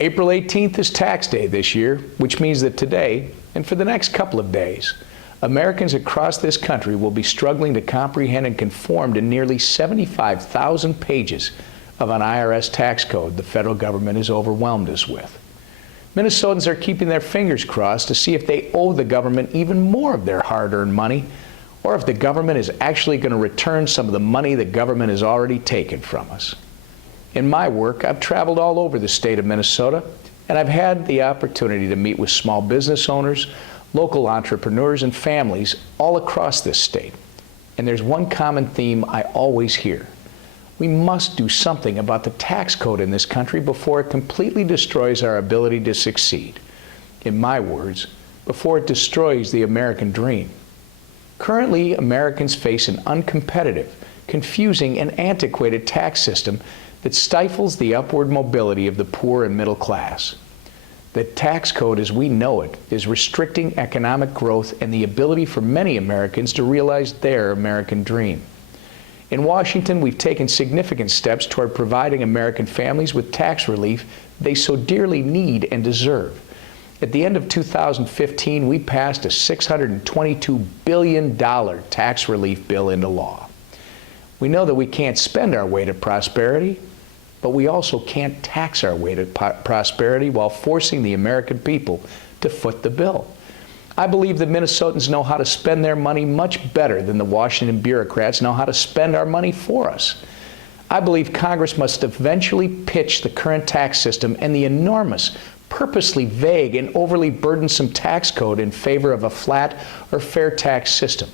April 18th is tax day this year, which means that today, and for the next couple of days, Americans across this country will be struggling to comprehend and conform to nearly 75,000 pages of an IRS tax code the federal government has overwhelmed us with. Minnesotans are keeping their fingers crossed to see if they owe the government even more of their hard-earned money, or if the government is actually going to return some of the money the government has already taken from us. In my work, I've traveled all over the state of Minnesota, and I've had the opportunity to meet with small business owners, local entrepreneurs, and families all across this state. And there's one common theme I always hear. We must do something about the tax code in this country before it completely destroys our ability to succeed. In my words, before it destroys the American dream. Currently, Americans face an uncompetitive, confusing, and antiquated tax system that stifles the upward mobility of the poor and middle class. The tax code as we know it is restricting economic growth and the ability for many Americans to realize their American dream. In Washington, we've taken significant steps toward providing American families with tax relief they so dearly need and deserve. At the end of 2015, we passed a $622 billion tax relief bill into law. We know that we can't spend our way to prosperity, but we also can't tax our way to prosperity while forcing the American people to foot the bill. I believe that Minnesotans know how to spend their money much better than the Washington bureaucrats know how to spend our money for us. I believe Congress must eventually pitch the current tax system and the enormous, purposely vague and overly burdensome tax code in favor of a flat or fair tax system.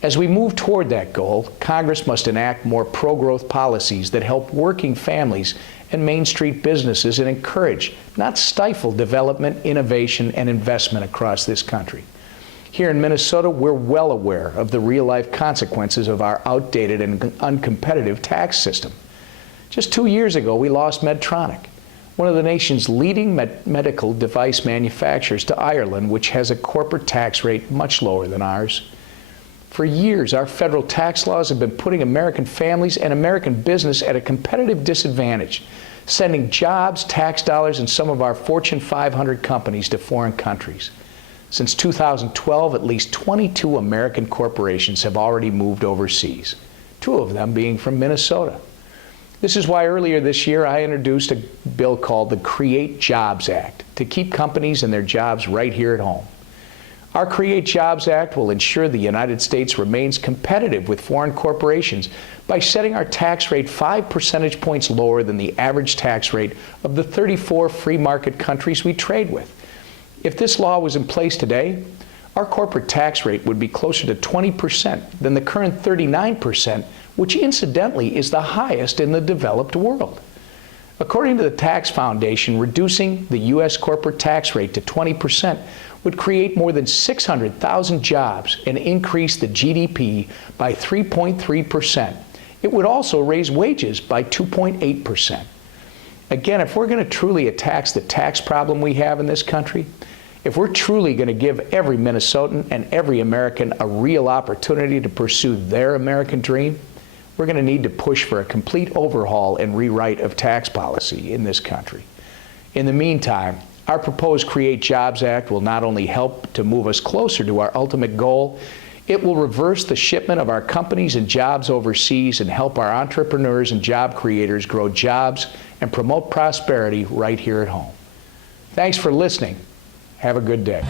As we move toward that goal, Congress must enact more pro-growth policies that help working families and Main Street businesses and encourage, not stifle, development, innovation, and investment across this country. Here in Minnesota, we're well aware of the real-life consequences of our outdated and uncompetitive tax system. Just 2 years ago, we lost Medtronic, one of the nation's leading medical device manufacturers, to Ireland, which has a corporate tax rate much lower than ours. For years, our federal tax laws have been putting American families and American business at a competitive disadvantage, sending jobs, tax dollars, and some of our Fortune 500 companies to foreign countries. Since 2012, at least 22 American corporations have already moved overseas, 2 of them being from Minnesota. This is why earlier this year I introduced a bill called the Create Jobs Act to keep companies and their jobs right here at home. Our Create Jobs Act will ensure the United States remains competitive with foreign corporations by setting our tax rate 5 percentage points lower than the average tax rate of the 34 free market countries we trade with. If this law was in place today, our corporate tax rate would be closer to 20% than the current 39%, which incidentally is the highest in the developed world. According to the Tax Foundation, reducing the U.S. corporate tax rate to 20% would create more than 600,000 jobs and increase the GDP by 3.3%. It would also raise wages by 2.8%. Again, if we're going to truly attack the tax problem we have in this country, if we're truly going to give every Minnesotan and every American a real opportunity to pursue their American dream, we're going to need to push for a complete overhaul and rewrite of tax policy in this country. In the meantime, our proposed Create Jobs Act will not only help to move us closer to our ultimate goal, it will reverse the shipment of our companies and jobs overseas and help our entrepreneurs and job creators grow jobs and promote prosperity right here at home. Thanks for listening. Have a good day.